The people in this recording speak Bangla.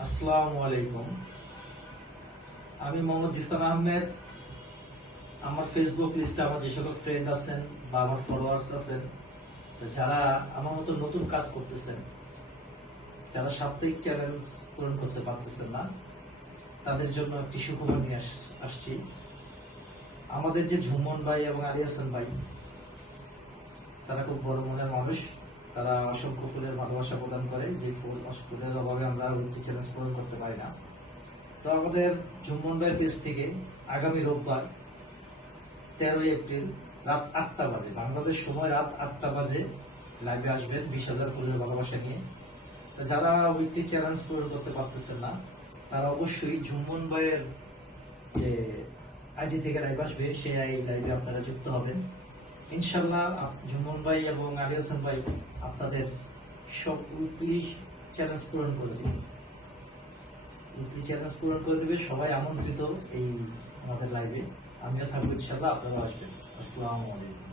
আসসালামু আলাইকুম। আমি মোহাম্মদ জিসান আহমেদ। আমার ফেসবুক লিস্টে আমার যে সকল ফ্রেন্ড আছেন বা আমার ফলোয়ার্স আছেন যারা আমার মতো নতুন কাজ করতেছেন, যারা সাপ্তাহিক চ্যালেঞ্জ পূরণ করতে পারতেছেন না, তাদের জন্য একটি সুখবর নিয়ে আস- আসছি। আমাদের যে ঝুমন ভাই এবং আলিয়াসন ভাই, তারা খুব বড় মনের মানুষ। তারা অসংখ্য ফুলের ভালোবাসা প্রদান করে, যে ফুল, ফুলের অভাবে আমরা উইকলি চ্যালেঞ্জ পূরণ করতে পারি না। তো আমাদের ঝুমন ভাইয়ের পেজ থেকে আগামী রোববার তেরোই এপ্রিল রাত আটটা বাজে, বাংলাদেশ সময় রাত আটটা বাজে লাইভে আসবেন বিশ হাজার ফুলের ভালোবাসা নিয়ে। তো যারা উইকলি চ্যালেঞ্জ পূরণ করতে পারতেছেন না, তারা অবশ্যই ঝুমন ভাইয়ের যে আইডি থেকে লাইভ আসবে, সেই লাইভে আপনারা যুক্ত হবেন। ইনশাল্লাহ জুমন ভাই এবং আলী হাসান ভাই আপনাদের সব উইকলি চ্যালেঞ্জ পূরণ করে দেবে। উইকলি চ্যালেঞ্জ পূরণ করে দেবে, সবাই আমন্ত্রিত এই আমাদের লাইভে আমিও থাকব ইনশাল্লাহ আপনারা আসবেন। আসসালামু আলাইকুম।